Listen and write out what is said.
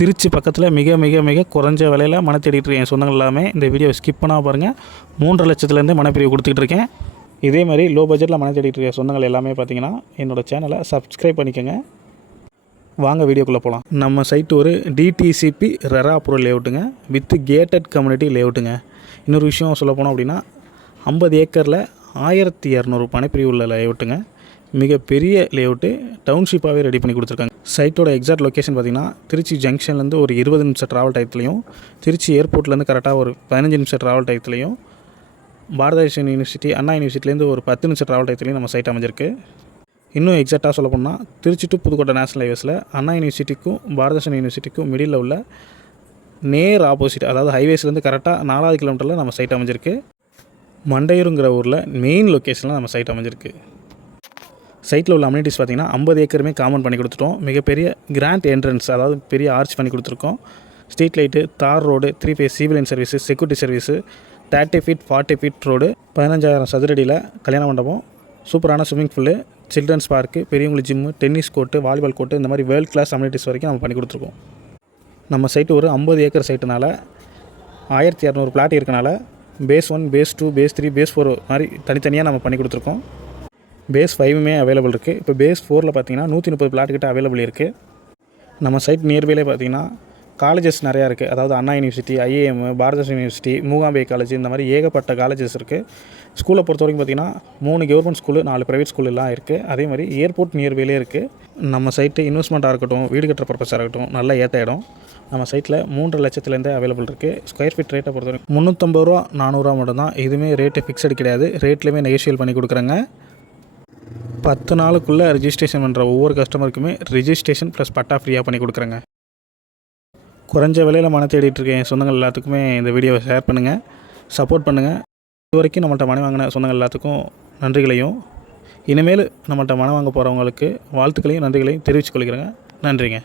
திருச்சி பக்கத்தில் மிக மிக மிக குறைஞ்ச விலையில் மனை தேடிட்டு இருக்கேன். என் சொந்தங்கள் எல்லாமே இந்த வீடியோ ஸ்கிப் பண்ணால் பாருங்கள். 3.5 லட்சத்துலேருந்து மனைப்பிரிவு கொடுத்துக்கிட்டு இருக்கேன். இதே மாதிரி லோ பட்ஜெட்டில் மனை தேடிட்டு இருக்க சொந்தங்கள் எல்லாமே பார்த்தீங்கன்னா என்னோடய சேனலை சப்ஸ்கிரைப் பண்ணிக்கோங்க. வாங்க வீடியோக்குள்ளே போகலாம். நம்ம சைட்டு ஒரு டிடிசிபி ரெரா அப்ரூவல் லேஅவுட்டுங்க, வித் கேட்டட் கம்யூனிட்டி லேஅவுட்டுங்க. இன்னொரு விஷயம் சொல்ல போனோம் அப்படின்னா 50 ஏக்கரில் 1200 மனைப்பிரிவு உள்ள லேஅவுட்டுங்க. மிகப்பெரிய லேஅவுட்டு, டவுன்ஷிப்பாகவே ரெடி பண்ணி கொடுத்துருக்காங்க. சைட்டோட எக்ஸாக்ட் லொக்கேஷன் பார்த்திங்கன்னா திருச்சி ஜங்ஷன்லேருந்து ஒரு 20 நிமிஷம் ட்ராவல் டயத்துலையும், திருச்சி ஏர்போர்ட்லேருந்து கரெக்டாக ஒரு 15 நிமிஷம் ட்ராவல் டயத்துலையும், பாரதாசன் யூனிவர்சிட்டி அண்ணா யூனிவர்சிட்டிலேருந்து ஒரு 10 நிமிஷம் ட்ராவல் டயத்துலையும் நம்ம சைட் அமைஞ்சிருக்கு. இன்னும் எக்ஸாக்டாக சொல்ல போனால் திருச்சி டு புதுக்கோட்டை நேஷனல் ஹைவேஸில் அண்ணா யூனிவர்சிட்டிக்கும் பாரதாசன் யூனிவர்சிட்டிக்கும் மிடில் உள்ள நேர் ஆப்போசிட், அதாவது ஹைவேஸ்லேருந்து கரெக்டாக 4வது கிலோமீட்டரில் நம்ம சைட் அமைஞ்சிருக்கு. மண்டையூருங்கிற ஊரில் மெயின் லொக்கேஷனில் நம்ம சைட் அமைஞ்சிருக்கு. சைட்டில் உள்ள அம்யூனிட்டிஸ் பார்த்திங்கன்னா 50 ஏக்கருமே காமன் பண்ணி கொடுத்துட்டோம். மிகப்பெரிய கிராண்ட் என்ட்ரன்ஸ், அதாவது பெரிய ஆர்ச் பண்ணி கொடுத்துருக்கோம். ஸ்ட்ரீட் லைட்டு, தார் road, 3 phase civil line service, security service, 30 feet 40 feet road, 15,000 சதுரடியில் கல்யாண மண்டபம், சூப்பரான ஸ்விம்மிங் பூலு, சில்ட்ரன்ஸ் பார்க்கு, பெரியவங்களுக்கு gym, tennis court, volleyball court, இந்த மாதிரி வேர்ல்ட் கிளாஸ் அம்யூனிட்டிஸ் வரைக்கும் நம்ம பண்ணி கொடுத்துருக்கோம். நம்ம சைட்டு ஒரு 50 ஏக்கர் சைட்டுனால 1200 பிளாட் இருக்கனால பேஸ் 1, பேஸ் 2, பேஸ் 3, பேஸ் 4 மாதிரி தனித்தனியாக நம்ம பண்ணி கொடுத்துருக்கோம். பேஸ் 5மே அவைலபிள் இருக்குது. இப்போ பேஸ் 4ல் பார்த்திங்கன்னா 130 பிளாட் கிட்ட அவைலபிள் இருக்குது. நம்ம சைட் நியர்பைலே பார்த்திங்கன்னா காலேஜஸ் நிறையா இருக்குது. அதாவது அண்ணா university, IIM, Bharathidasan university, மூகாம்பே college, இந்த மாதிரி ஏகப்பட்ட காலேஜஸ் இருக்குது. ஸ்கூலை பொறுத்த வரைக்கும் பார்த்திங்கன்னா 3 கவர்மெண்ட் ஸ்கூலு, 4 ப்ரைவேட் ஸ்கூல் எல்லாம் இருக்குது. அதே மாதிரி ஏர்போர்ட் நியர்பைலே இருக்குது. நம்ம சைட்டு இன்வெஸ்ட்மெண்ட்டாக இருக்கட்டும், வீடு கட்டுற பர்பஸாக இருக்கட்டும், நல்ல ஏற்ற இடம். நம்ம சைட்டில் 3.5 லட்சத்துலேருந்தே அவைலபிள் இருக்குது. ஸ்கொயர் ஃபீட் ரேட்டை பொறுத்த வரைக்கும் 350 ரூபா 400 ரூபா மட்டும் தான். இதுவுமே ரேட்டு ஃபிக்ஸடு கிடையாது. ரேட்லேயுமே நெகோஷியல் பண்ணி கொடுக்குறாங்க. 10 நாளுக்குள்ளே ரிஜிஸ்ட்ரேஷன் பண்ணுற ஒவ்வொரு கஸ்டமருக்குமே ரிஜிஸ்ட்ரேஷன் ப்ளஸ் பட்டா ஃப்ரீயாக பண்ணி கொடுக்குறேங்க. குறைஞ்ச விலையில் மனை தேடிட்டு இருக்கேன் சொந்தங்கள் எல்லாத்துக்குமே இந்த வீடியோவை ஷேர் பண்ணுங்கள், சப்போர்ட் பண்ணுங்கள். இது வரைக்கும் நம்மள்ட்ட மனை வாங்கின சொந்தங்கள் எல்லாத்துக்கும் நன்றிகளையும், இனிமேல் நம்மள்ட்ட மனை வாங்க போகிறவங்களுக்கு வாழ்த்துக்களையும் நன்றிகளையும் தெரிவித்துக் கொள்கிறேங்க. நன்றிங்க.